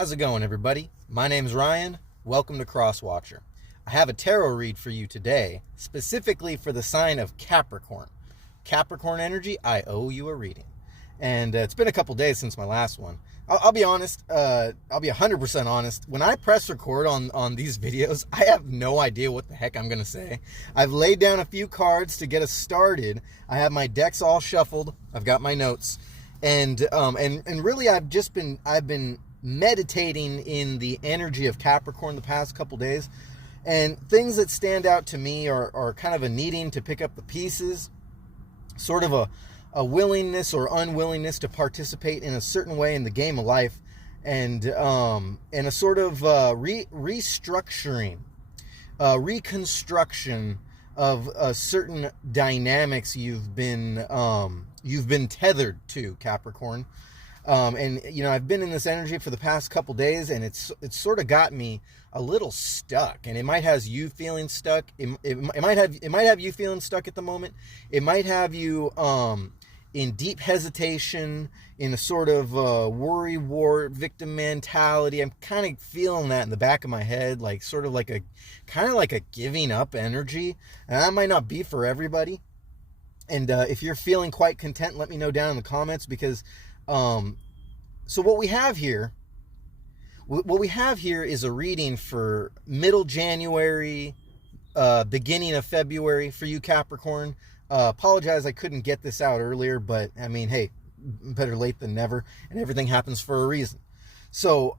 How's it going, everybody? My name's Ryan. Welcome to Crosswatcher. I have a tarot read for you today, specifically for the sign of Capricorn. Capricorn energy, I owe you a reading. And it's been a couple days since my last one. I'll be honest, I'll be 100% honest. When I press record on these videos, I have no idea what the heck I'm going to say. I've laid down a few cards to get us started. I have my decks all shuffled. I've got my notes. And really I've been meditating in the energy of Capricorn the past couple days, and things that stand out to me are kind of a needing to pick up the pieces, sort of a willingness or unwillingness to participate in a certain way in the game of life, and a sort of restructuring, reconstruction of certain dynamics you've been tethered to, Capricorn. And you know, I've been in this energy for the past couple days, and it's sort of got me a little stuck. And it might have you feeling stuck. It might have you feeling stuck at the moment. It might have you in deep hesitation, in a sort of worry wart victim mentality. I'm kind of feeling that in the back of my head, like sort of like a giving up energy. And that might not be for everybody. And if you're feeling quite content, let me know down in the comments, because so what we have here is a reading for middle January, beginning of February for you, Capricorn. Apologize I couldn't get this out earlier, but I mean, hey, better late than never, and everything happens for a reason. So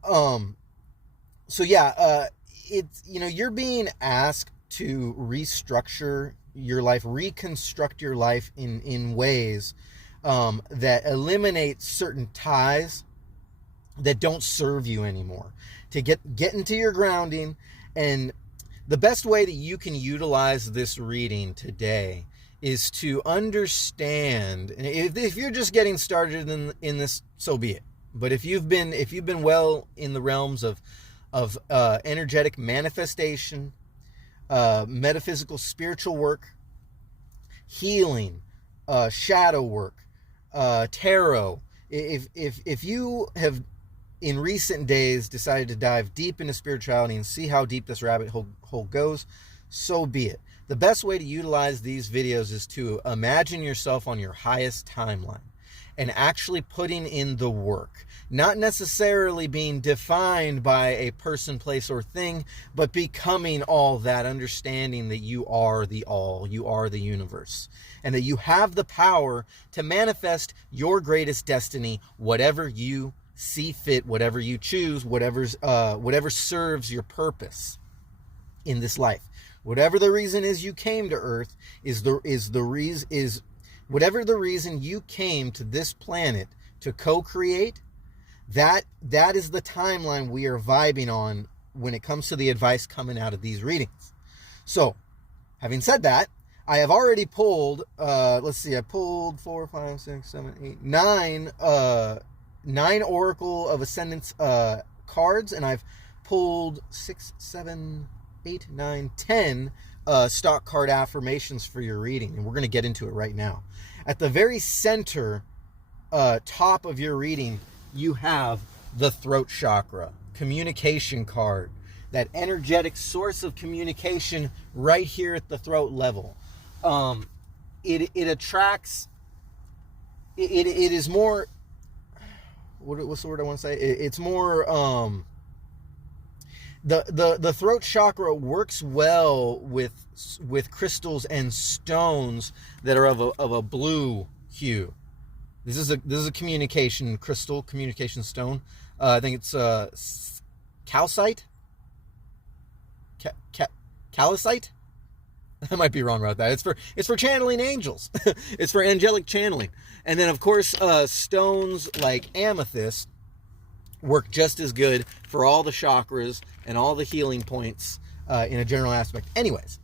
yeah, it's, you know, you're being asked to restructure your life, reconstruct your life in ways that eliminate certain ties that don't serve you anymore, to get into your grounding. And the best way that you can utilize this reading today is to understand, and if you're just getting started in this, so be it. But if you've been well in the realms of energetic manifestation, metaphysical spiritual work, healing, shadow work, tarot, if you have in recent days decided to dive deep into spirituality and see how deep this rabbit hole goes, so be it. The best way to utilize these videos is to imagine yourself on your highest timeline and actually putting in the work, not necessarily being defined by a person, place, or thing, but becoming all that, understanding that you are the all, you are the universe, and that you have the power to manifest your greatest destiny, whatever you see fit, whatever you choose, whatever serves your purpose in this life. Whatever the reason is you came to Earth, whatever the reason you came to this planet to co-create, that is the timeline we are vibing on when it comes to the advice coming out of these readings. So, having said that, I have already pulled, let's see, I pulled 4, 5, 6, 7, 8, 9 Oracle of Ascendance cards, and I've pulled 6, 7, 8, 9, 10 stock card affirmations for your reading, and we're going to get into it right now. At the very center, top of your reading, you have the throat chakra, communication card, that energetic source of communication right here at the throat level. It attracts, it is more, what's the word I want to say? It's more, the throat chakra works well with crystals and stones that are of a blue hue. This is a communication crystal, communication stone. I think it's calcite. Calcite. I might be wrong about that. It's for channeling angels. It's for angelic channeling. And then of course stones like amethyst work just as good for all the chakras and all the healing points in a general aspect. Anyways,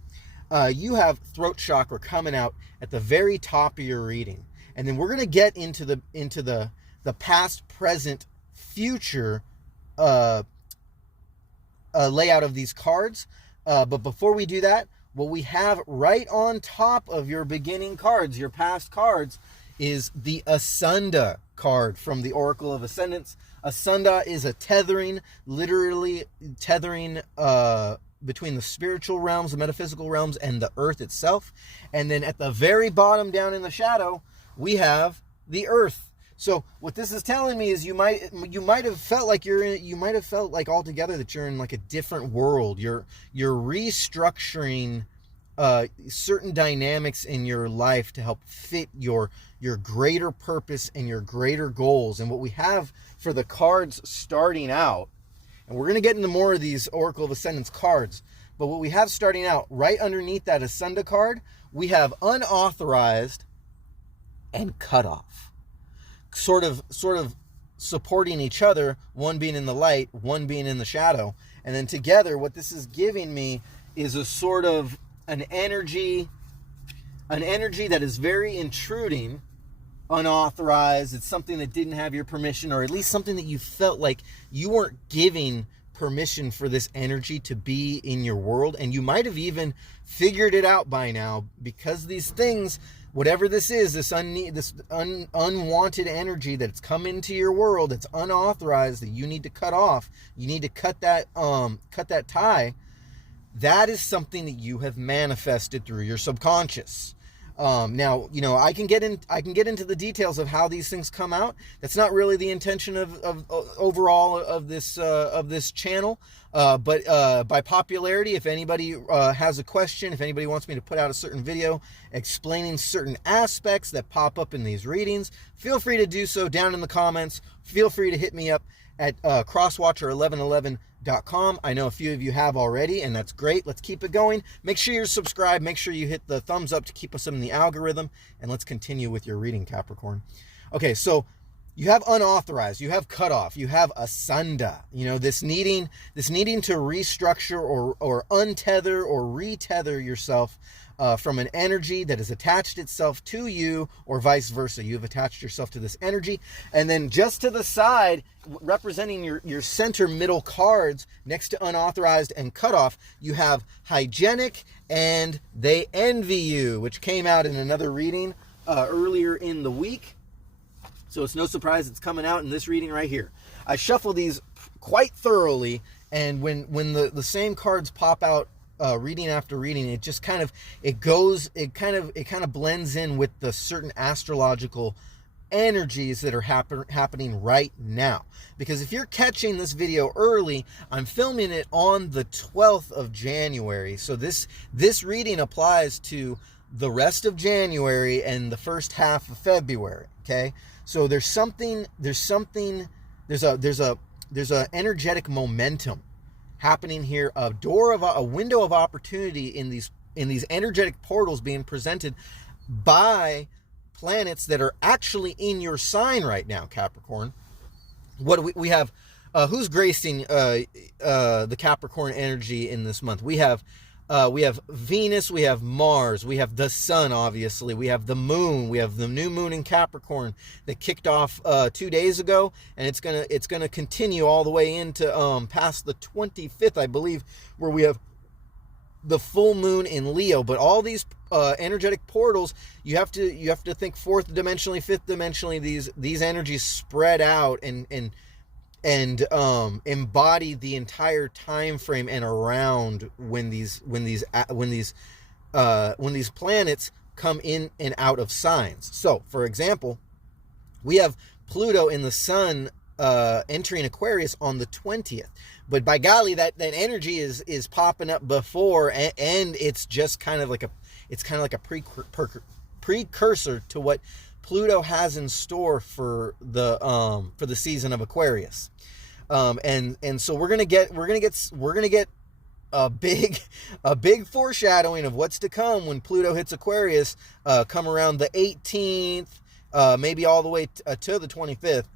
you have throat chakra coming out at the very top of your reading, and then we're going to get into the past, present, future layout of these cards. But before we do that, what we have right on top of your beginning cards, your past cards, is the Asunda card from the Oracle of Ascendance. A sunda is a tethering, literally tethering between the spiritual realms, the metaphysical realms, and the earth itself. And then at the very bottom down in the shadow, we have the earth. So what this is telling me is you might have felt like altogether that you're in like a different world. You're restructuring certain dynamics in your life to help fit your greater purpose and your greater goals. And what we have for the cards starting out, and we're going to get into more of these Oracle of Ascendance cards, but what we have starting out right underneath that Ascenda card, we have unauthorized and cut off. Sort of supporting each other, one being in the light, one being in the shadow. And then together, what this is giving me is a sort of an energy that is very intruding, unauthorized. It's something that didn't have your permission, or at least something that you felt like you weren't giving permission for this energy to be in your world. And you might have even figured it out by now, because these things, whatever this is, this unwanted energy that's come into your world, that's unauthorized, that you need to cut off, you need to cut that tie. That is something that you have manifested through your subconscious. Now, I can get into the details of how these things come out. That's not really the intention of overall of this channel. But by popularity, if anybody has a question, if anybody wants me to put out a certain video explaining certain aspects that pop up in these readings, feel free to do so down in the comments. Feel free to hit me up at crosswatcher1111.com. I know a few of you have already, and that's great. Let's keep it going. Make sure you're subscribed. Make sure you hit the thumbs up to keep us in the algorithm, and let's continue with your reading, Capricorn. Okay, so you have unauthorized, you have cutoff, you have asunda. This needing to restructure or untether or retether yourself from an energy that has attached itself to you, or vice versa. You've attached yourself to this energy. And then just to the side, representing your center middle cards, next to unauthorized and cutoff, you have hygienic and they envy you, which came out in another reading earlier in the week. So it's no surprise it's coming out in this reading right here. I shuffle these quite thoroughly, and when the same cards pop out reading after reading, it just kind of blends in with the certain astrological energies that are happening right now. Because if you're catching this video early, I'm filming it on the 12th of January. So this reading applies to the rest of January and the first half of February. Okay, so there's a energetic momentum happening here, a window of opportunity in these energetic portals being presented by planets that are actually in your sign right now, Capricorn. What do we have? Who's gracing the Capricorn energy in this month? We have Venus, we have Mars, we have the Sun, obviously, we have the Moon, we have the new moon in Capricorn that kicked off 2 days ago, and it's gonna continue all the way into past the 25th, I believe, where we have the full moon in Leo. But all these energetic portals, you have to think fourth dimensionally, fifth dimensionally. These energies spread out and embody the entire time frame and around when these planets come in and out of signs. So, for example, we have Pluto in the Sun entering Aquarius on the 20th. But by golly, that energy is popping up before, and it's just kind of like a precursor to what Pluto has in store for the season of Aquarius. And so we're gonna get a big foreshadowing of what's to come when Pluto hits Aquarius, come around the 18th, maybe all the way to the 25th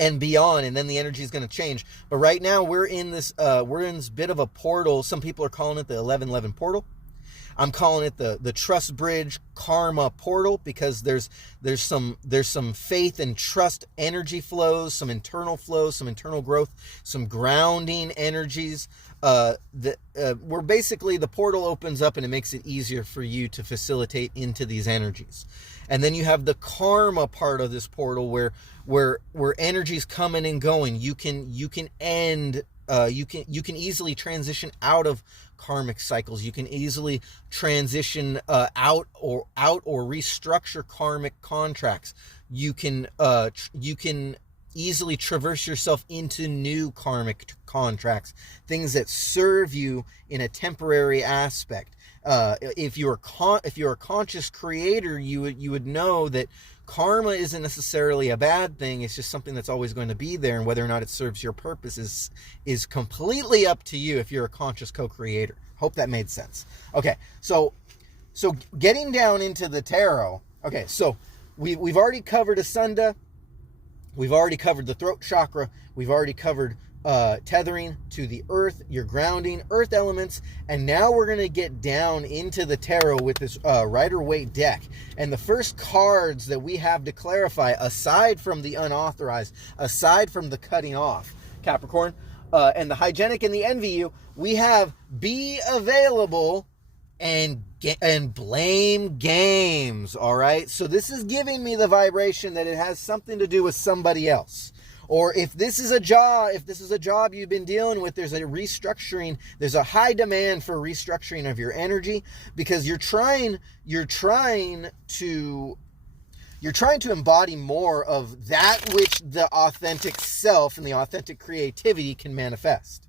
and beyond, and then the energy is going to change. But right now we're in this bit of a portal. Some people are calling it the 1111 portal. I'm calling it the trust bridge karma portal, because there's some faith and trust energy flows, some internal growth, some grounding energies. Where basically the portal opens up and it makes it easier for you to facilitate into these energies. And then you have the karma part of this portal where energy's coming and going. You can end. You can easily transition out of karmic cycles. You can easily transition out or restructure karmic contracts. You can easily traverse yourself into new karmic contracts, things that serve you in a temporary aspect. If you're a conscious creator, you would know that karma isn't necessarily a bad thing. It's just something that's always going to be there, and whether or not it serves your purpose is completely up to you if you're a conscious co-creator. Hope that made sense. Okay, so getting down into the tarot. Okay, so we've already covered Asunda. We've already covered the throat chakra. We've already covered tethering to the earth, your grounding, earth elements. And now we're going to get down into the tarot with this Rider-Waite deck. And the first cards that we have to clarify, aside from the unauthorized, aside from the cutting off, Capricorn, and the hygienic and the envy you, we have be available and blame games. All right, so this is giving me the vibration that it has something to do with somebody else. Or if this is a job you've been dealing with, there's a restructuring, there's a high demand for restructuring of your energy, because you're trying to embody more of that which the authentic self and the authentic creativity can manifest.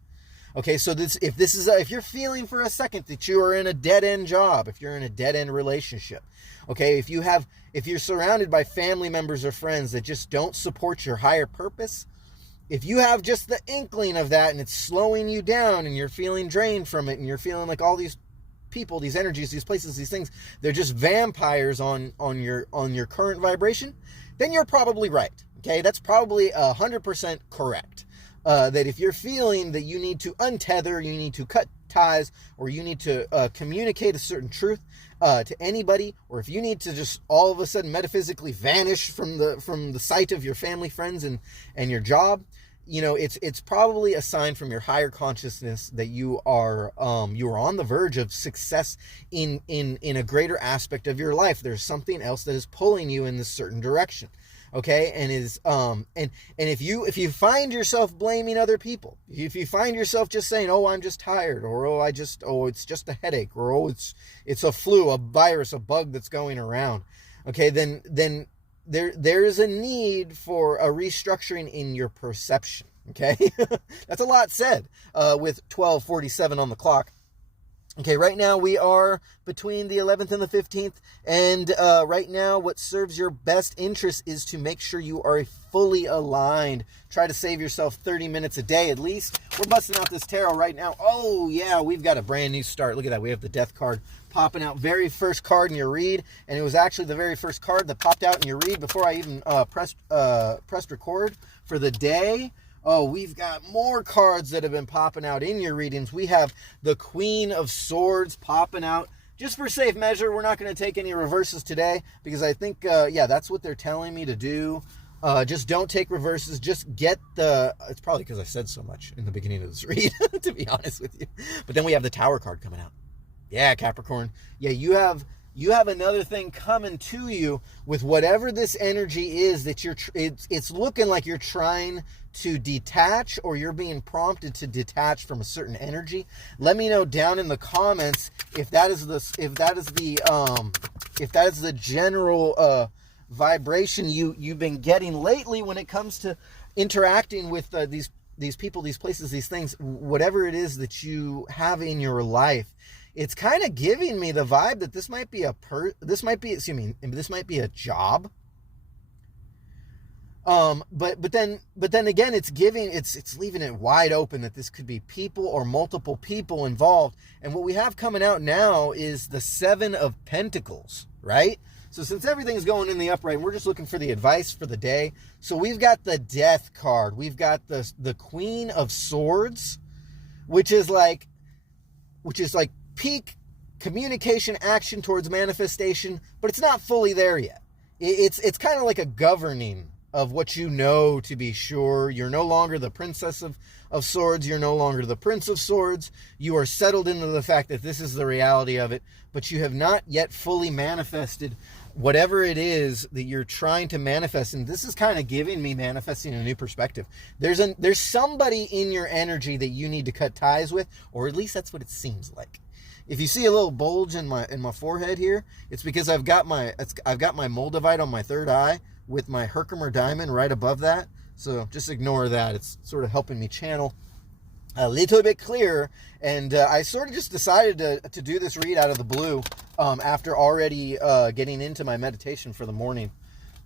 Okay, so if you're feeling for a second that you are in a dead-end job, if you're in a dead-end relationship, okay, if you're surrounded by family members or friends that just don't support your higher purpose, if you have just the inkling of that and it's slowing you down and you're feeling drained from it and you're feeling like all these people, these energies, these places, these things, they're just vampires on your current vibration, then you're probably right. Okay, that's probably 100% correct. That if you're feeling that you need to untether, you need to cut ties, or you need to communicate a certain truth to anybody, or if you need to just all of a sudden metaphysically vanish from the sight of your family, friends, and your job, it's probably a sign from your higher consciousness that you are on the verge of success in a greater aspect of your life. There's something else that is pulling you in this certain direction. Okay, and if you find yourself blaming other people, if you find yourself just saying, "Oh, I'm just tired," or it's just a headache, or it's a flu, a virus, a bug that's going around, okay, then there is a need for a restructuring in your perception. Okay, that's a lot said with 12:47 on the clock. Okay, right now we are between the 11th and the 15th, and right now what serves your best interest is to make sure you are fully aligned. Try to save yourself 30 minutes a day at least. We're busting out this tarot right now. Oh, yeah, we've got a brand new start. Look at that. We have the death card popping out. Very first card in your read, and it was actually the very first card that popped out in your read before I even pressed record for the day. Oh, we've got more cards that have been popping out in your readings. We have the Queen of Swords popping out. Just for safe measure, we're not going to take any reverses today, because I think, that's what they're telling me to do. Just don't take reverses. Just get it's probably because I said so much in the beginning of this read, to be honest with you. But then we have the Tower card coming out. Yeah, Capricorn. Yeah, you have another thing coming to you with whatever this energy is that it's looking like you're trying to detach, or you're being prompted to detach from a certain energy. Let me know down in the comments if that is the general vibration you've been getting lately when it comes to interacting with these people, these places, these things, whatever it is that you have in your life. It's kind of giving me the vibe that this might be this might be a job. But then again, it's leaving it wide open that this could be people or multiple people involved. And what we have coming out now is the Seven of Pentacles, right? So since everything's going in the upright, we're just looking for the advice for the day. So we've got the Death card. We've got the Queen of Swords, which is like peak communication, action towards manifestation, but it's not fully there yet. It's kind of like a governing of what you know to be sure. You're no longer the princess of swords. You're no longer the prince of swords. You are settled into the fact that this is the reality of it, but you have not yet fully manifested whatever it is that you're trying to manifest. And this is kind of giving me manifesting a new perspective. There's somebody in your energy that you need to cut ties with, or at least that's what it seems like. If you see a little bulge in my forehead here, it's because I've got my Moldavite on my third eye with my Herkimer diamond right above that. So just ignore that. It's sort of helping me channel a little bit clearer. And I sort of just decided to do this read out of the blue after already getting into my meditation for the morning.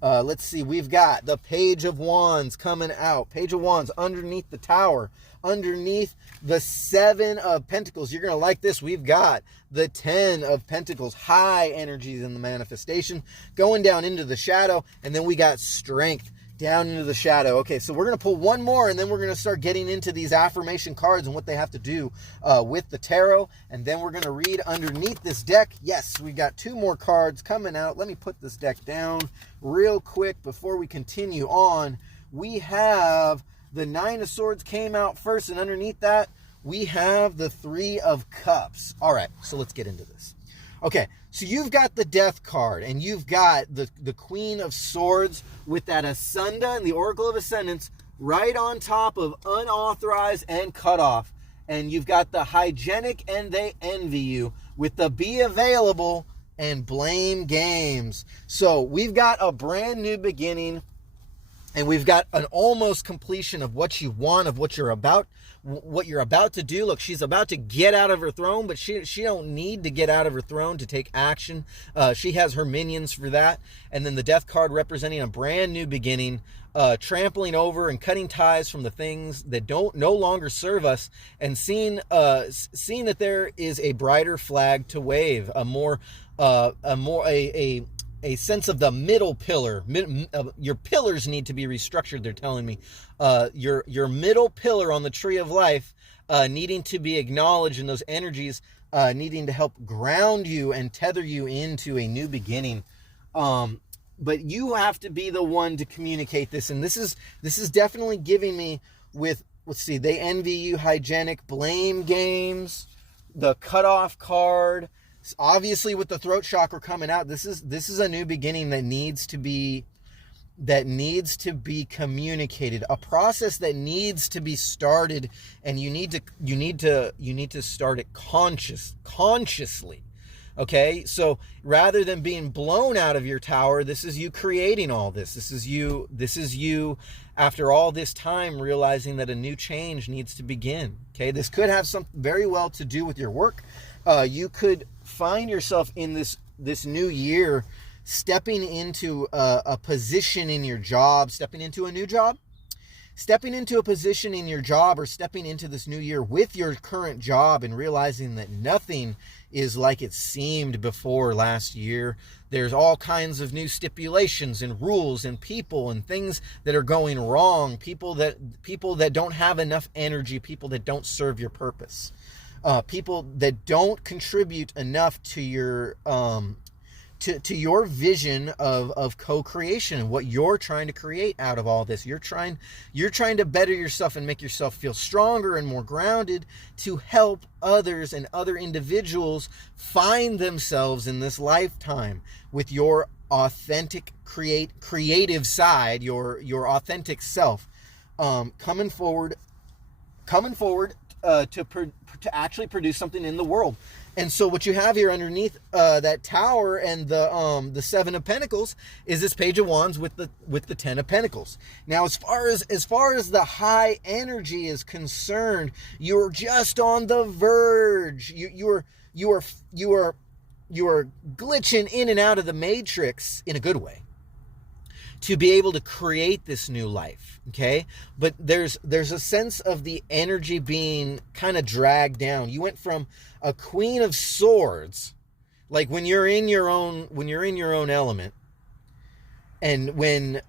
Let's see. We've got the Page of Wands coming out. Page of Wands underneath the Tower. Underneath the 7 of Pentacles. You're going to like this. We've got the 10 of Pentacles. High energies in the manifestation. Going down into the shadow. And then we got Strength down into the shadow. Okay, so we're going to pull one more, and then we're going to start getting into these affirmation cards and what they have to do with the tarot. And then we're going to read underneath this deck. Yes, we got 2 more cards coming out. Let me put this deck down real quick before we continue on. We have the 9 of Swords came out first, and underneath that, we have the 3 of Cups. All right, so let's get into this. Okay, so you've got the Death card, and you've got the Queen of Swords with that Ascenda and the Oracle of Ascendance right on top of unauthorized and cut off. And you've got the Hygienic and They Envy You with the Be Available and Blame Games. So we've got a brand new beginning, and we've got an almost completion of what you want, of what you're about to do. Look, she's about to get out of her throne, but she don't need to get out of her throne to take action. She has her minions for that. And then the Death card representing a brand new beginning, trampling over and cutting ties from the things that no longer serve us, and seeing that there is a brighter flag to wave, a sense of the middle pillar. Your pillars need to be restructured, they're telling me. Your middle pillar on the tree of life needing to be acknowledged, and those energies needing to help ground you and tether you into a new beginning. But you have to be the one to communicate this. And this is definitely giving me with, let's see, They Envy You, Hygienic, Blame Games, the Cutoff card. Obviously, with the throat chakra coming out, this is a new beginning that needs to be communicated, a process that needs to be started, and you need to start it consciously. Okay, so rather than being blown out of your tower, this is you creating all this. This is you after all this time realizing that a new change needs to begin. Okay, this could have something very well to do with your work. You could find yourself in this new year stepping into a position in your job, stepping into a new job, stepping into a position in your job, or stepping into this new year with your current job and realizing that nothing is like it seemed before last year. There's all kinds of new stipulations and rules and people and things that are going wrong, people that don't have enough energy, people that don't serve your purpose. People that don't contribute enough to your to your vision of co-creation and what you're trying to create out of all this. You're trying to better yourself and make yourself feel stronger and more grounded to help others and other individuals find themselves in this lifetime with your authentic creative side, your authentic self, coming forward to actually produce something in the world. And so what you have here underneath that tower and the 7 of Pentacles is this Page of Wands with the 10 of Pentacles. Now, as far as the high energy is concerned, you're just on the verge. You are glitching in and out of the matrix in a good way to be able to create this new life, okay? But there's a sense of the energy being kind of dragged down. You went from a Queen of Swords, like when you're in your own element, and when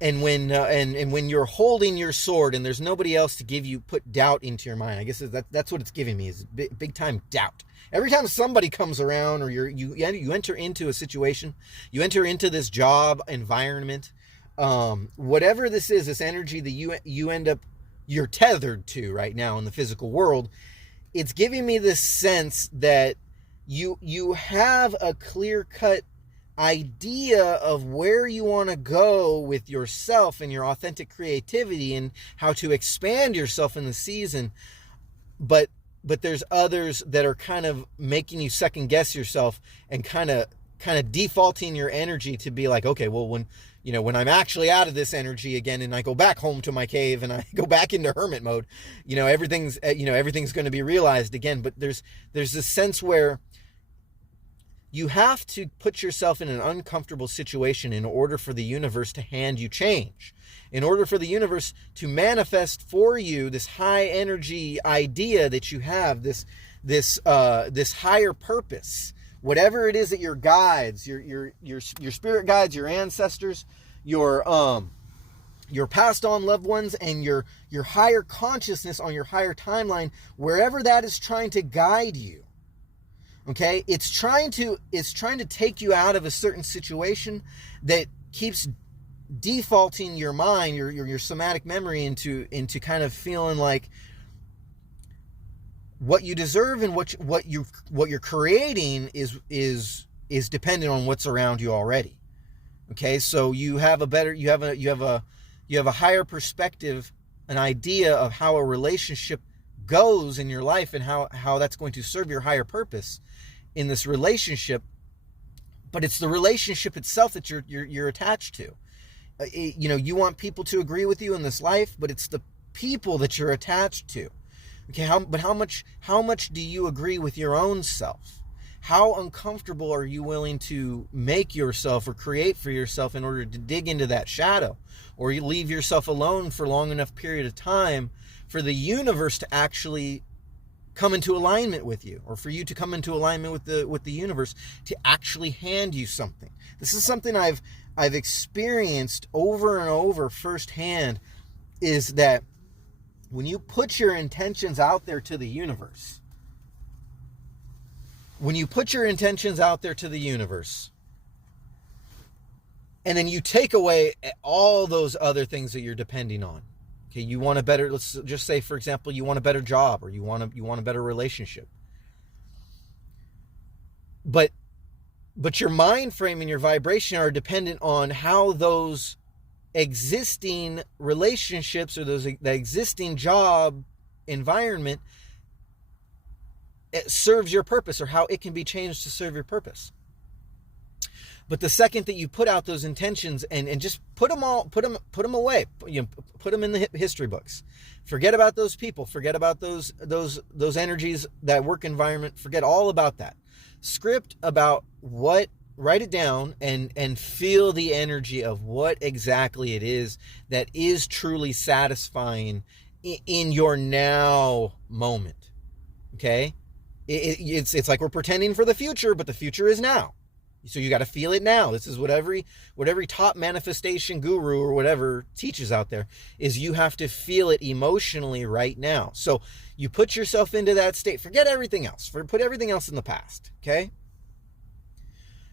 and when you're holding your sword and there's nobody else to put doubt into your mind. I guess that's what it's giving me, is big time doubt. Every time somebody comes around, or you enter into a situation, you enter into this job environment, whatever this is, this energy that you're tethered to right now in the physical world, it's giving me this sense that you have a clear-cut idea of where you want to go with yourself and your authentic creativity and how to expand yourself in the season, but there's others that are kind of making you second guess yourself and kind of defaulting your energy to be like, okay, well, when I'm actually out of this energy again and I go back home to my cave and I go back into hermit mode, everything's going to be realized again. But there's this sense where you have to put yourself in an uncomfortable situation in order for the universe to hand you change, in order for the universe to manifest for you this high energy idea that you have, this higher purpose, whatever it is that your guides, your spirit guides, your ancestors, your passed on loved ones, and your higher consciousness on your higher timeline, wherever that is trying to guide you. Okay, it's trying to take you out of a certain situation that keeps defaulting your mind, your somatic memory into kind of feeling like what you deserve and what you're creating is dependent on what's around you already. Okay, so you have a higher perspective, an idea of how a relationship goes in your life and how that's going to serve your higher purpose in this relationship, but it's the relationship itself that you're attached to. You want people to agree with you in this life, but it's the people that you're attached to. Okay, how much do you agree with your own self? How uncomfortable are you willing to make yourself or create for yourself in order to dig into that shadow, or you leave yourself alone for long enough period of time for the universe to actually come into alignment with you, or for you to come into alignment with the universe to actually hand you something? This is something I've experienced over and over firsthand, is that when you put your intentions out there to the universe, and then you take away all those other things that you're depending on. Okay, you want a better, let's just say, for example, you want a better job, or you want a better relationship. But your mind frame and your vibration are dependent on how those existing relationships or the existing job environment, it serves your purpose, or how it can be changed to serve your purpose. But the second that you put out those intentions and just put them away, put them in the history books. Forget about those people. Forget about those energies, that work environment. Forget all about that. Script about write it down and feel the energy of what exactly it is that is truly satisfying in your now moment. Okay? It's like we're pretending for the future, but the future is now. So you got to feel it now. This is what every top manifestation guru or whatever teaches out there, is you have to feel it emotionally right now. So you put yourself into that state. Forget everything else. Put everything else in the past. Okay?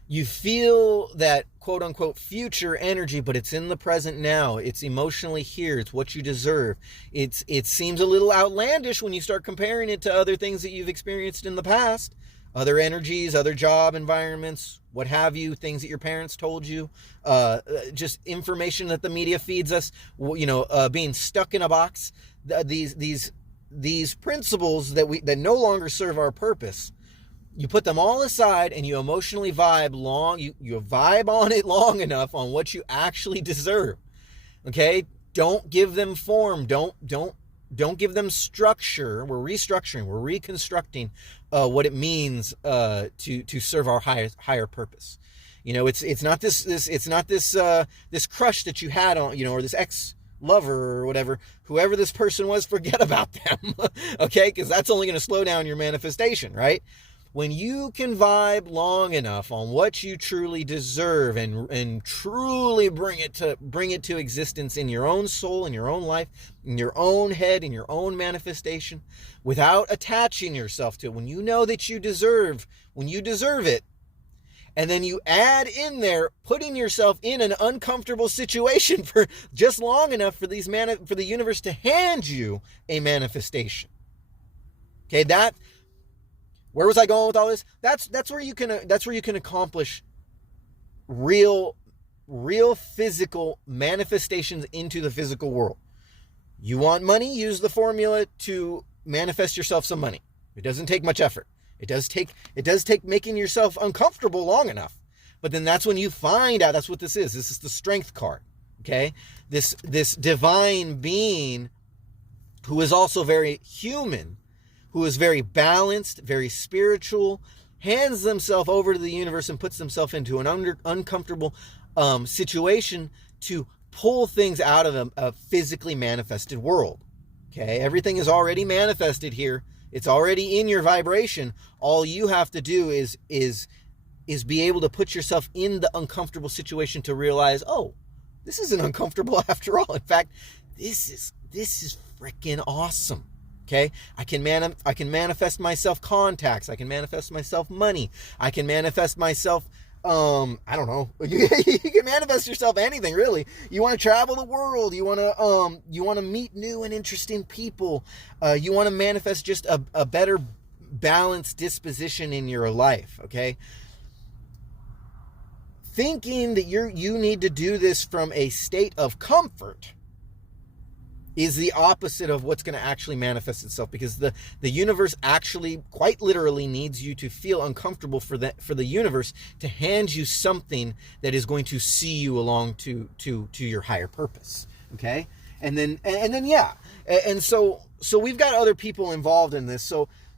You feel that quote unquote future energy, but it's in the present now. It's emotionally here. It's what you deserve. It seems a little outlandish when you start comparing it to other things that you've experienced in the past. Other energies, other job environments, what have you, things that your parents told you, just information that the media feeds us, being stuck in a box, these principles that no longer serve our purpose. You put them all aside and you emotionally vibe you vibe on it long enough on what you actually deserve. Okay? Don't give them form. Don't give them structure. We're restructuring. We're reconstructing what it means to serve our higher purpose. It's not this crush that you had on, or this ex-lover or whatever. Whoever this person was, forget about them. Okay, because that's only going to slow down your manifestation, right? when you can vibe long enough on what you truly deserve and truly bring it to existence in your own soul, in your own life, in your own head, in your own manifestation, without attaching yourself to it, when you know that when you deserve it, and then you add in there putting yourself in an uncomfortable situation for just long enough for the universe to hand you a manifestation. Okay, where was I going with all this? That's where you can accomplish real physical manifestations into the physical world. You want money? Use the formula to manifest yourself some money. It doesn't take much effort. It does take making yourself uncomfortable long enough. But then that's when you find out that's what this is. This is the strength card. Okay? This divine being who is also very human, who is very balanced, very spiritual, hands themselves over to the universe and puts themselves into an uncomfortable situation to pull things out of a physically manifested world. Okay? Everything is already manifested here. It's already in your vibration. All you have to do is be able to put yourself in the uncomfortable situation to realize, oh, this isn't uncomfortable after all. In fact, this is freaking awesome. Okay? I can manifest myself contacts. I can manifest myself money. I can manifest myself I don't know. You can manifest yourself anything, really. You want to travel the world. You want to meet new and interesting people. You want to manifest just a better balanced disposition in your life, okay? Thinking that you need to do this from a state of comfort is the opposite of what's going to actually manifest itself, because the universe actually quite literally needs you to feel uncomfortable for the universe to hand you something that is going to see you along to your higher purpose. Okay? And then yeah. And so we've got other people involved in this.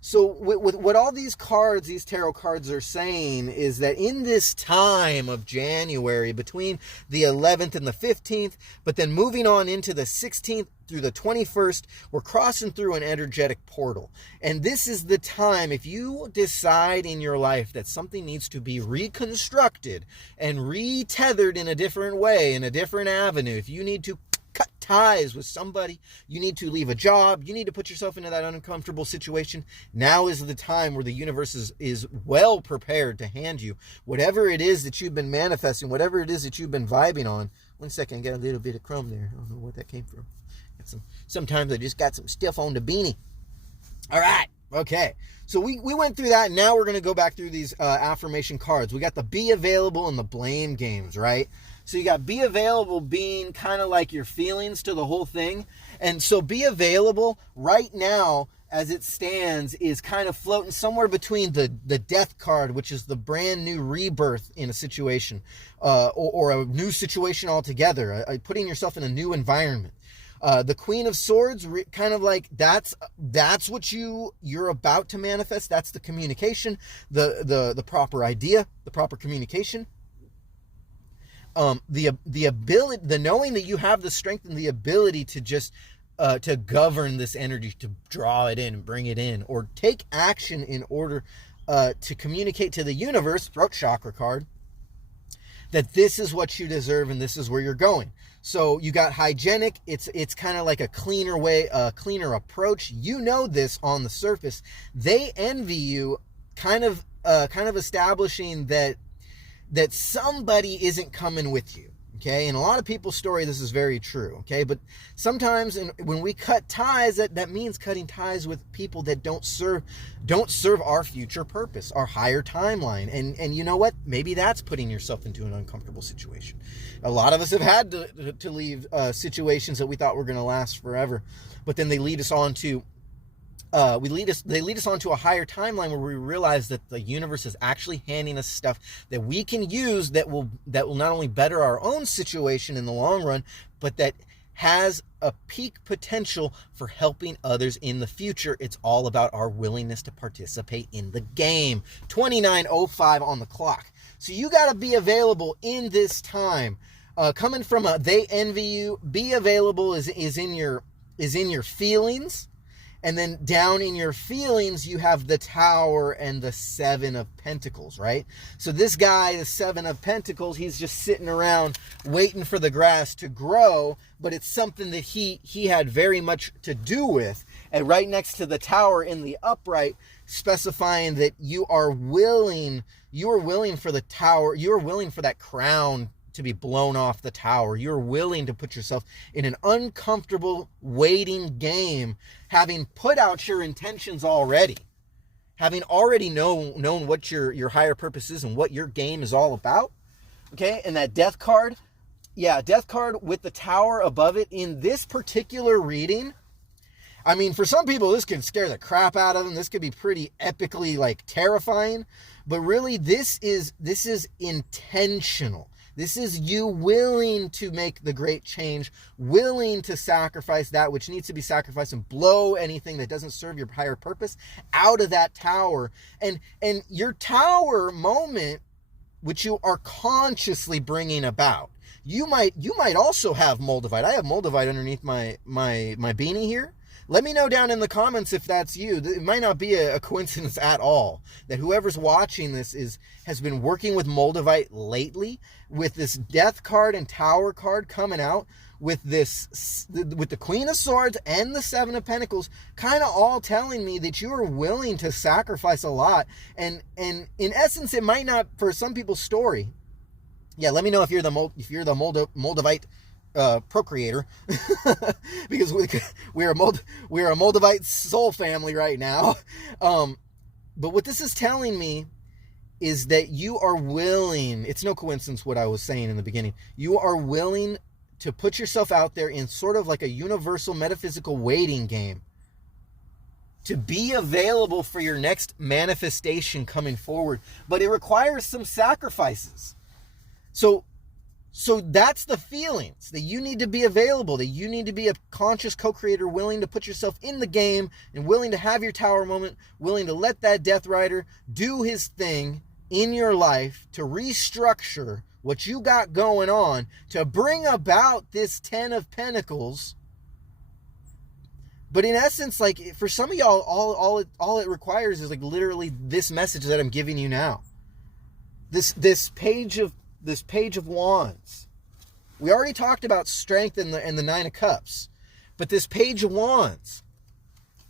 So with what all these cards, these tarot cards are saying is that in this time of January, between the 11th and the 15th, but then moving on into the 16th through the 21st, we're crossing through an energetic portal. And this is the time, if you decide in your life that something needs to be reconstructed and retethered in a different way, in a different avenue, if you need to cut ties with somebody, you need to leave a job, you need to put yourself into that uncomfortable situation, now is the time where the universe is well prepared to hand you whatever it is that you've been manifesting, whatever it is that you've been vibing on. 1 second, I got a little bit of crumb there. I don't know where that came from. Sometimes I just got some stuff on the beanie. All right. Okay. So we went through that, and now we're going to go back through these affirmation cards. We got the be available and the blame games, right? So you got be available being kind of like your feelings to the whole thing. And so be available right now as it stands is kind of floating somewhere between the death card, which is the brand new rebirth in a situation, or a new situation altogether, putting yourself in a new environment. The Queen of Swords, kind of like that's what you're about to manifest. That's the communication, the proper idea, the proper communication. The ability, the knowing that you have the strength and the ability to just to govern this energy, to draw it in and bring it in, or take action in order to communicate to the universe, throat chakra card, that this is what you deserve and this is where you're going. So you got hygienic. It's kind of like a cleaner way, a cleaner approach. You know this on the surface. They envy you, kind of establishing that somebody isn't coming with you. Okay, in a lot of people's story, this is very true. Okay, but sometimes when we cut ties, that means cutting ties with people that don't serve our future purpose, our higher timeline. And you know what? Maybe that's putting yourself into an uncomfortable situation. A lot of us have had to leave situations that we thought were going to last forever, but then they lead us on to. They lead us onto a higher timeline where we realize that the universe is actually handing us stuff that we can use that will not only better our own situation in the long run, but that has a peak potential for helping others in the future. It's all about our willingness to participate in the game. 29:05 on the clock. So you got to be available in this time. Coming from they envy you. Be available is in your feelings. And then down in your feelings, you have the Tower and the Seven of Pentacles, right? So this guy, the Seven of Pentacles, he's just sitting around waiting for the grass to grow, but it's something that he had very much to do with. And right next to the Tower in the upright, specifying that you are willing for the Tower, you are willing for that crown to be blown off the Tower. You're willing to put yourself in an uncomfortable waiting game, having put out your intentions already, having already known what your higher purpose is and what your game is all about. Okay, and that Death card, Death card with the Tower above it in this particular reading. I mean, for some people, this could scare the crap out of them. This could be pretty epically like terrifying, but really this is intentional. This is you willing to make the great change, willing to sacrifice that which needs to be sacrificed and blow anything that doesn't serve your higher purpose out of that Tower. And your Tower moment, which you are consciously bringing about. You might also have Moldavite. I have Moldavite underneath my beanie here. Let me know down in the comments if that's you. It might not be a coincidence at all that whoever's watching this has been working with Moldavite lately, with this Death card and Tower card coming out, with the Queen of Swords and the Seven of Pentacles, kind of all telling me that you are willing to sacrifice a lot. And in essence, it might not, for some people's story. Yeah, let me know if you're the Moldavite procreator, because we're a Moldavite soul family right now. But what this is telling me is that you are willing, it's no coincidence what I was saying in the beginning, you are willing to put yourself out there in sort of like a universal metaphysical waiting game to be available for your next manifestation coming forward. But it requires some sacrifices. So that's the feelings, that you need to be available, that you need to be a conscious co-creator, willing to put yourself in the game and willing to have your Tower moment, willing to let that Death Rider do his thing in your life to restructure what you got going on, to bring about this Ten of Pentacles. But in essence, like for some of y'all, all it requires is like literally this message that I'm giving you now. This page of Wands. We already talked about strength and the Nine of Cups, but this Page of Wands,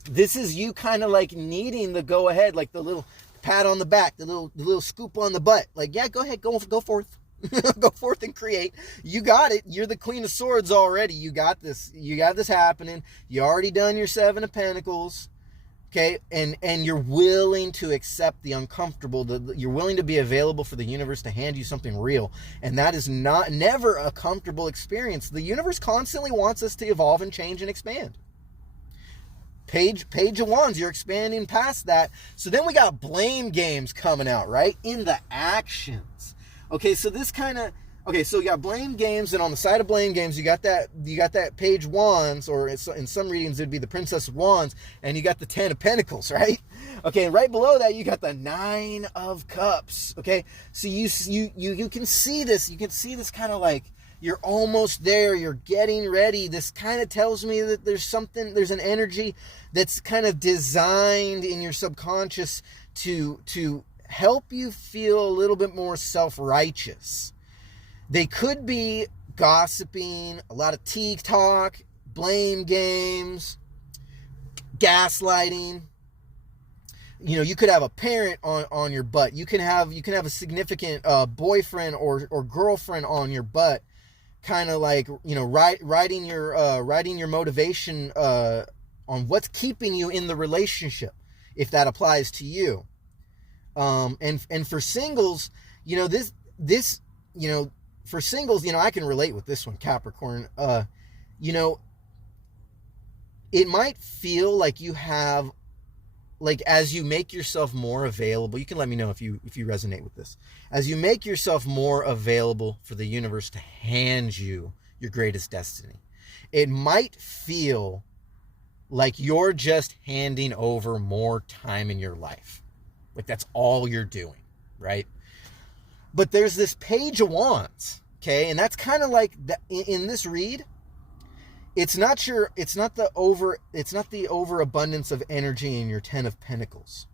this is you kind of like needing the go ahead, like the little pat on the back, the little scoop on the butt. Like, yeah, go ahead, go forth. Go forth and create. You got it. You're the Queen of Swords already. You got this. You got this happening. You already done your Seven of Pentacles. Okay, and you're willing to accept the uncomfortable. You're willing to be available for the universe to hand you something real, and that is never a comfortable experience. The universe constantly wants us to evolve and change and expand. Page of Wands, you're expanding past that. So then we got blame games coming out, right? In the actions. Okay, so this kind of, so you got blame games, and on the side of blame games, you got that Page Wands, or in some readings it'd be the Princess of Wands, and you got the Ten of Pentacles, right? Okay, and right below that you got the Nine of Cups. Okay, so you can see this. You can see this kind of like you're almost there. You're getting ready. This kind of tells me that there's an energy that's kind of designed in your subconscious to help you feel a little bit more self-righteous. They could be gossiping, a lot of tea talk, blame games, gaslighting. You know, you could have a parent on your butt. You can have a significant boyfriend or girlfriend on your butt, kind of like, you know, writing your motivation on what's keeping you in the relationship, if that applies to you. And for singles, you know, this you know, for singles, you know, I can relate with this one, Capricorn. You know, it might feel like you have, like, as you make yourself more available, you can let me know if you resonate with this. As you make yourself more available for the universe to hand you your greatest destiny, it might feel like you're just handing over more time in your life. Like that's all you're doing, right? But there's this Page of Wands, okay? And that's kind of like, in this read, it's not the overabundance of energy in your 10 of Pentacles.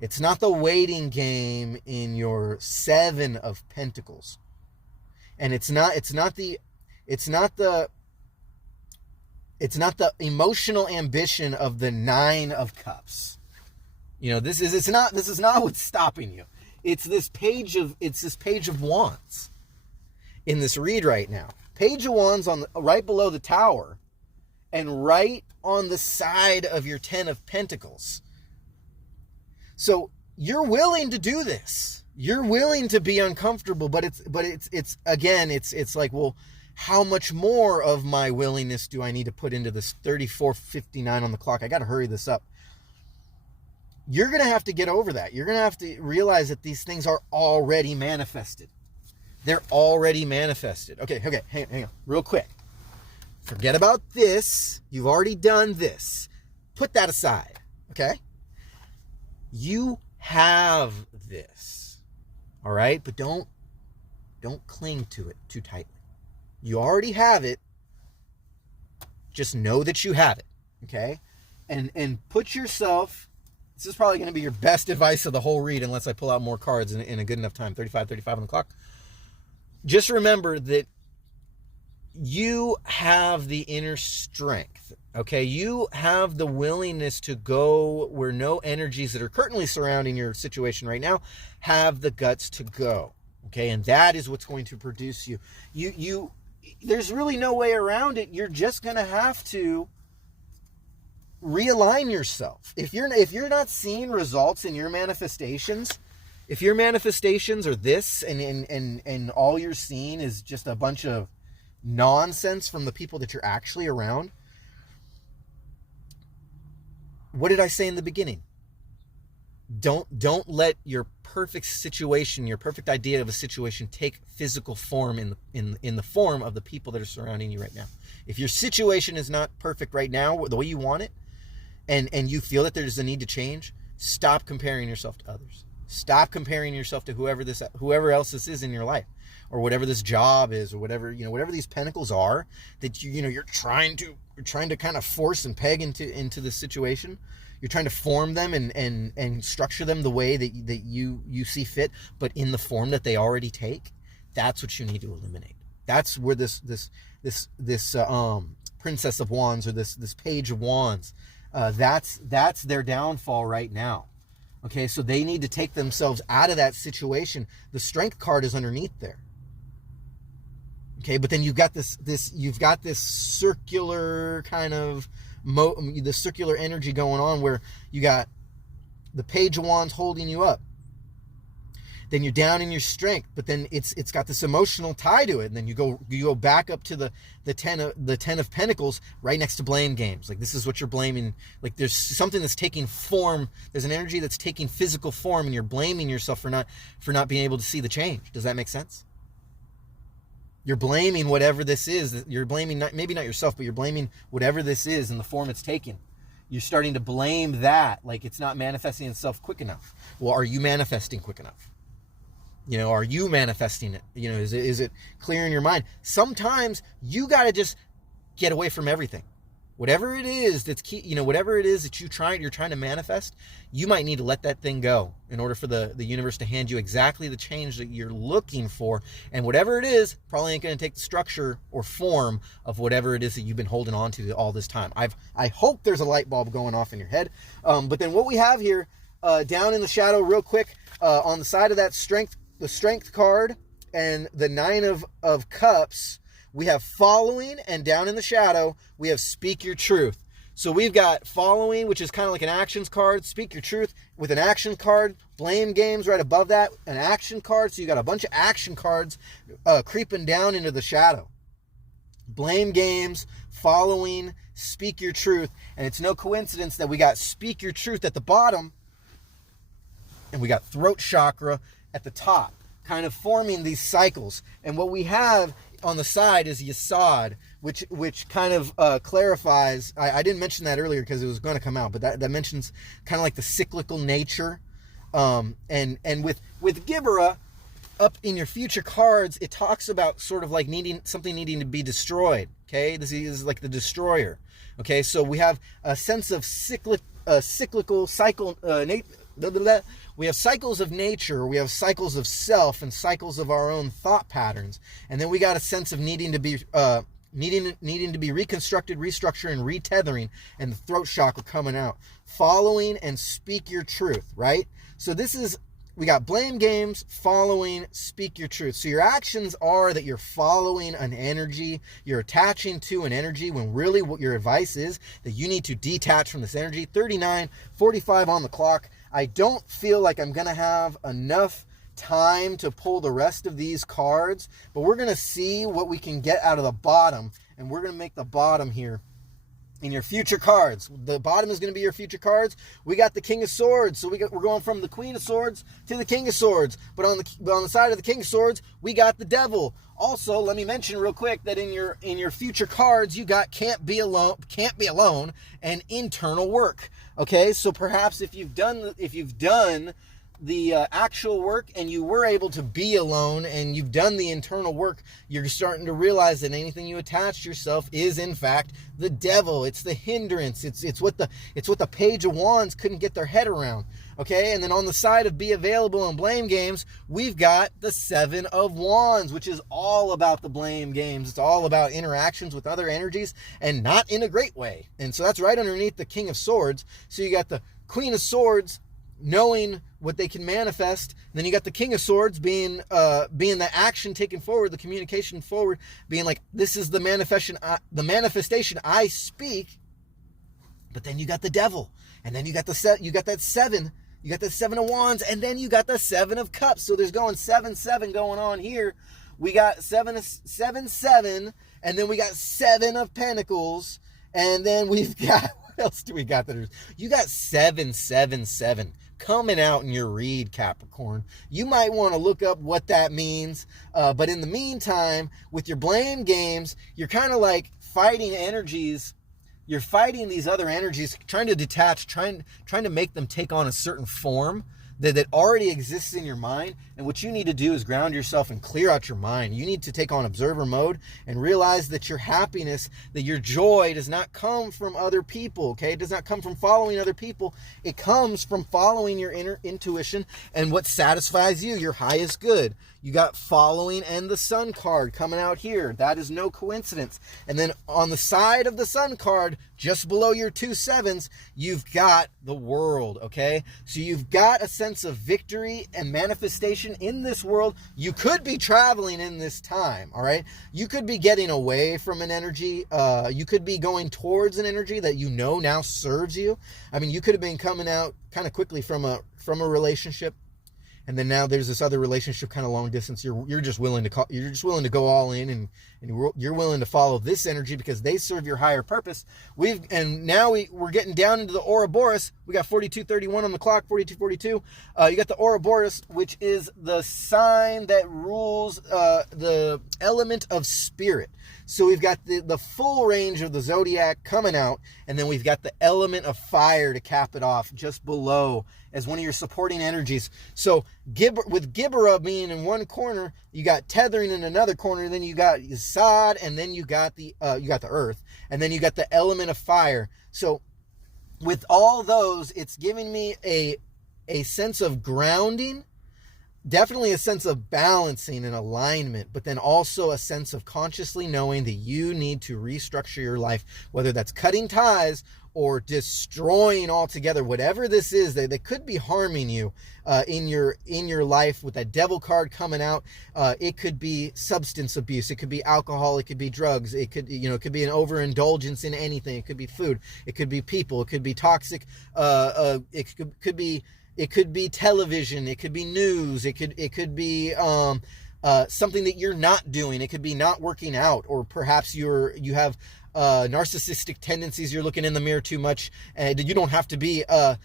It's not the waiting game in your 7 of Pentacles. And it's not the emotional ambition of the 9 of Cups. You know, this is not what's stopping you. It's this page of Wands in this read right now. Page of Wands on right below the Tower, and right on the side of your 10 of Pentacles. So you're willing to do this. You're willing to be uncomfortable, but it's like, well, how much more of my willingness do I need to put into this? 34:59 on the clock. I got to hurry this up. You're going to have to get over that. You're going to have to realize that these things are already manifested. They're already manifested. Okay, hang on, real quick. Forget about this. You've already done this. Put that aside, okay? You have this, all right? But don't cling to it too tightly. You already have it. Just know that you have it, okay? And put yourself, this is probably going to be your best advice of the whole read unless I pull out more cards in a good enough time, 35 on the clock. Just remember that you have the inner strength, okay? You have the willingness to go where no energies that are currently surrounding your situation right now have the guts to go, okay? And that is what's going to produce you. There's really no way around it. You're just going to have to realign yourself. If you're not seeing results in your manifestations, if your manifestations are this and all you're seeing is just a bunch of nonsense from the people that you're actually around, what did I say in the beginning? Don't let your perfect situation, your perfect idea of a situation, take physical form in the form of the people that are surrounding you right now. If your situation is not perfect right now, the way you want it, and you feel that there's a need to change, stop comparing yourself to others. Stop comparing yourself to whoever else this is in your life, or whatever this job is, or whatever these pentacles are that you're trying to kind of force and peg into the situation. You're trying to form them and structure them the way that you see fit, but in the form that they already take. That's what you need to eliminate. That's where this Princess of Wands, or this Page of Wands, that's their downfall right now. Okay, so they need to take themselves out of that situation. The Strength card is underneath there. Okay, but then you've got this circular kind of the circular energy going on, where you got the Page of Wands holding you up. Then you're down in your strength, but then it's got this emotional tie to it, and then you go back up to the 10 of Pentacles, right next to blame games. Like, this is what you're blaming. Like, there's something that's taking form. There's an energy that's taking physical form, and you're blaming yourself for not being able to see the change. Does that make sense? You're blaming whatever this is. You're blaming maybe not yourself, but you're blaming whatever this is in the form it's taken. You're starting to blame that, like it's not manifesting itself quick enough. Well, are you manifesting quick enough? Are you manifesting it? Is it clear in your mind? Sometimes you got to just get away from everything. Whatever it is that's key, whatever it is that you're trying to manifest, you might need to let that thing go in order for the universe to hand you exactly the change that you're looking for. And whatever it is, probably ain't going to take the structure or form of whatever it is that you've been holding on to all this time. I hope there's a light bulb going off in your head. But then what we have here, down in the shadow real quick, on the side of that the Strength card and the 9 of Cups, we have Following, and down in the shadow, we have Speak Your Truth. So we've got Following, which is kind of like an actions card, Speak Your Truth with an action card, Blame Games right above that, an action card. So you got a bunch of action cards creeping down into the shadow. Blame Games, Following, Speak Your Truth. And it's no coincidence that we got Speak Your Truth at the bottom, and we got Throat Chakra at the top, kind of forming these cycles. And what we have on the side is Yesod, which kind of clarifies. I didn't mention that earlier because it was going to come out, but that mentions kind of like the cyclical nature. And with Gibera up in your future cards, it talks about sort of like needing to be destroyed. Okay, this is like the destroyer. Okay, so we have a sense of cyclical cycle. We have cycles of nature, we have cycles of self, and cycles of our own thought patterns, and then we got a sense of needing to be reconstructed, restructured, and retethering, and the throat chakra coming out, following and speak your truth. Right. So we got blame games, following, speak your truth. So your actions are that you're following an energy, you're attaching to an energy, when really what your advice is that you need to detach from this energy. 39:45 on the clock. I don't feel like I'm going to have enough time to pull the rest of these cards, but we're going to see what we can get out of the bottom, and we're going to make the bottom here in your future cards. The bottom is going to be your future cards. We got the King of Swords, so we're going from the Queen of Swords to the King of Swords. But on the side of the King of Swords, we got the Devil. Also, let me mention real quick that in your future cards, you got can't be alone, and internal work. Okay, so perhaps if you've done the actual work and you were able to be alone and you've done the internal work, you're starting to realize that anything you attach yourself is in fact the devil. It's the hindrance. It's what the Page of Wands couldn't get their head around. Okay, and then on the side of be available and blame games, we've got the Seven of Wands, which is all about the blame games. It's all about interactions with other energies, and not in a great way. And so that's right underneath the King of Swords. So you got the Queen of Swords knowing what they can manifest. And then you got the King of Swords being the action taken forward, the communication forward, being like, this is the manifestation I speak. But then you got the Devil, and then you got that seven. You got the Seven of Wands, and then you got the Seven of Cups. So there's going 7-7 going on here. We got 7, and then we got Seven of Pentacles, and then we've got, what else do we got? You got 7 coming out in your read, Capricorn. You might want to look up what that means, but in the meantime, with your blame games, you're kind of like fighting energies. You're fighting these other energies, trying to detach, trying to make them take on a certain form that already exists in your mind. And what you need to do is ground yourself and clear out your mind. You need to take on observer mode and realize that your happiness, that your joy does not come from other people, okay? It does not come from following other people. It comes from following your inner intuition and what satisfies you, your highest good. You got following and the Sun card coming out here. That is no coincidence. And then on the side of the Sun card, just below your 2 sevens, you've got the World, okay? So you've got a sense of victory and manifestation in this world. You could be traveling in this time, all right? You could be getting away from an energy. You could be going towards an energy that you know now serves you. I mean, you could have been coming out kind of quickly from a relationship, and then now there's this other relationship, kind of long distance. You're just willing to go all in, and you're willing to follow this energy because they serve your higher purpose. Now we're getting down into the Ouroboros. We got 42:31 on the clock, 42:42. You got the Ouroboros, which is the sign that rules the element of spirit. So we've got the full range of the zodiac coming out, and then we've got the element of fire to cap it off just below as one of your supporting energies. So with Gibberah being in one corner, you got tethering in another corner, and then you got Yesod, and then you got the earth, and then you got the element of fire. So with all those, it's giving me a sense of grounding, definitely a sense of balancing and alignment, but then also a sense of consciously knowing that you need to restructure your life, whether that's cutting ties or destroying altogether, whatever this is that could be harming you in your life. With that Devil card coming out, it could be substance abuse, it could be alcohol, it could be drugs, it could be an overindulgence in anything, it could be food, it could be people, it could be toxic, it could be television, it could be news, it could be something that you're not doing, it could be not working out, or perhaps you have narcissistic tendencies. You're looking in the mirror too much, and you don't have to be a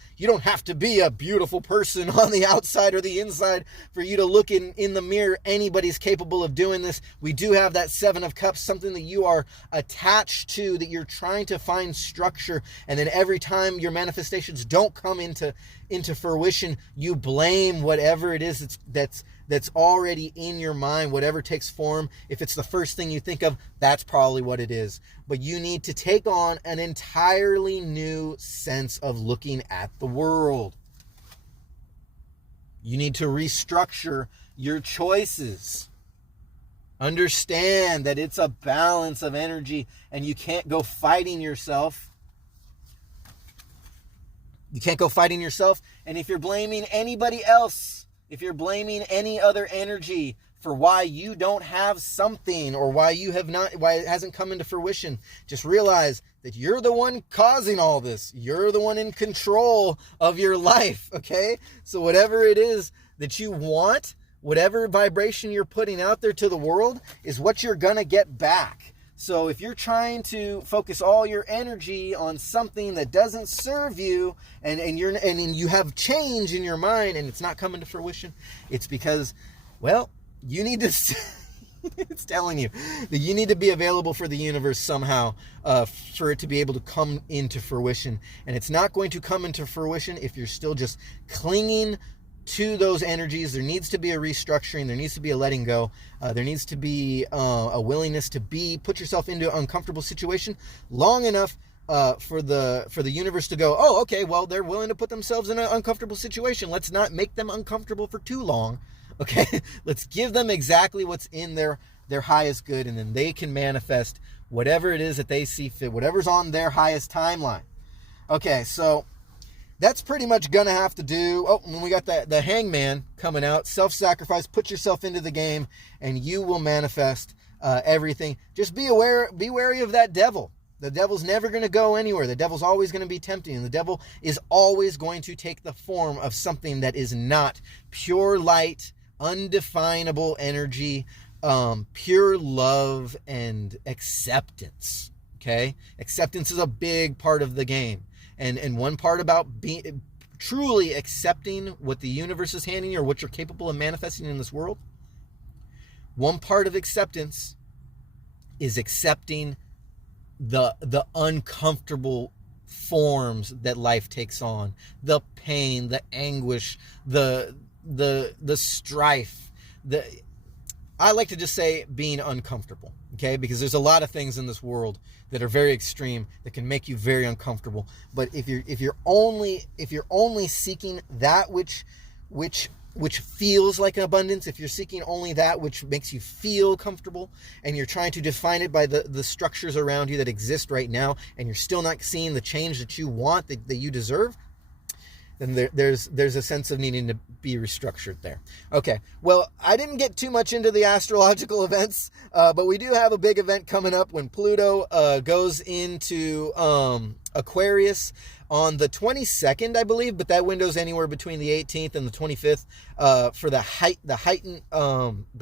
beautiful person on the outside or the inside for you to look in the mirror. Anybody's capable of doing this. We do have that Seven of Cups, something that you are attached to, that you're trying to find structure, and then every time your manifestations don't come into fruition, you blame whatever it is that's already in your mind, whatever takes form. If it's the first thing you think of, that's probably what it is. But you need to take on an entirely new sense of looking at the world. You need to restructure your choices. Understand that it's a balance of energy, and you can't go fighting yourself. You can't go fighting yourself. And if you're blaming anybody else, if you're blaming any other energy for why you don't have something, or why it hasn't come into fruition, just realize that you're the one causing all this. You're the one in control of your life, okay? So whatever it is that you want, whatever vibration you're putting out there to the world is what you're gonna get back. So if you're trying to focus all your energy on something that doesn't serve you, and you have change in your mind and it's not coming to fruition, it's because, well, you need to it's telling you that you need to be available for the universe somehow, for it to be able to come into fruition. And it's not going to come into fruition if you're still just clinging to those energies. There needs to be a restructuring. There needs to be a letting go. There needs to be a willingness to put yourself into an uncomfortable situation long enough for the universe to go, oh, okay, well, they're willing to put themselves in an uncomfortable situation. Let's not make them uncomfortable for too long. Okay, let's give them exactly what's in their highest good, and then they can manifest whatever it is that they see fit, whatever's on their highest timeline. Okay, so that's pretty much gonna have to do. Oh, and we got the Hangman coming out. Self-sacrifice, put yourself into the game, and you will manifest everything. Just be wary of that devil. The devil's never going to go anywhere. The devil's always going to be tempting. And the devil is always going to take the form of something that is not pure light, undefinable energy, pure love and acceptance. Okay? Acceptance is a big part of the game. And one part about being truly accepting what the universe is handing you, or what you're capable of manifesting in this world, one part of acceptance is accepting the uncomfortable forms that life takes on, the pain, the anguish, the strife, I like to just say being uncomfortable, okay? Because there's a lot of things in this world that are very extreme that can make you very uncomfortable. But if you're only seeking that which feels like an abundance, if you're seeking only that which makes you feel comfortable, and you're trying to define it by the structures around you that exist right now, and you're still not seeing the change that you want, that you deserve, then there's a sense of needing to be restructured there. Okay, well, I didn't get too much into the astrological events, but we do have a big event coming up when Pluto goes into Aquarius on the 22nd, I believe, but that window's anywhere between the 18th and the 25th for the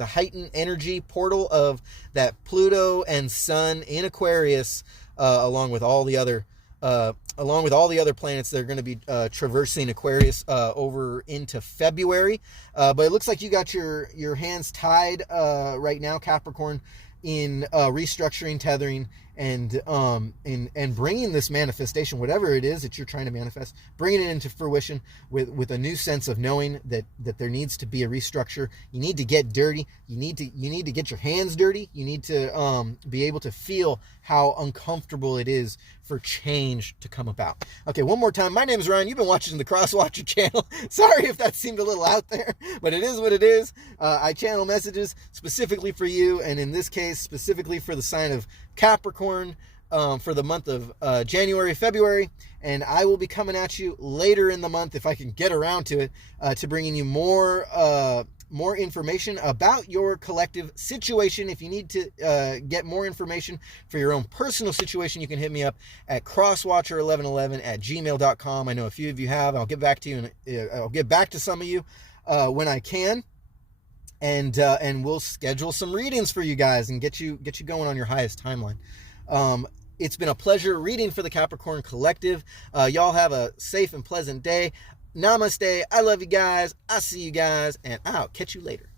heightened energy portal of that Pluto and Sun in Aquarius, along with all the other planets that are going to be traversing Aquarius over into February. But it looks like you got your hands tied right now, Capricorn, in restructuring, tethering, and bringing this manifestation, whatever it is that you're trying to manifest, bringing it into fruition with a new sense of knowing that there needs to be a restructure. You need to get dirty. You need to get your hands dirty. You need to be able to feel how uncomfortable it is for change to come about. Okay, one more time. My name is Ryan. You've been watching the Crosswatcher channel. Sorry if that seemed a little out there, but it is what it is. I channel messages specifically for you, and in this case, specifically for the sign of Capricorn, for the month of January, February, and I will be coming at you later in the month, if I can get around to it, to bringing you more information about your collective situation. If you need to get more information for your own personal situation, you can hit me up at crosswatcher1111@gmail.com. I know a few of you have. I'll get back to you, and I'll get back to some of you when I can. And we'll schedule some readings for you guys and get you going on your highest timeline. It's been a pleasure reading for the Capricorn Collective. Y'all have a safe and pleasant day. Namaste. I love you guys. I'll see you guys, and I'll catch you later.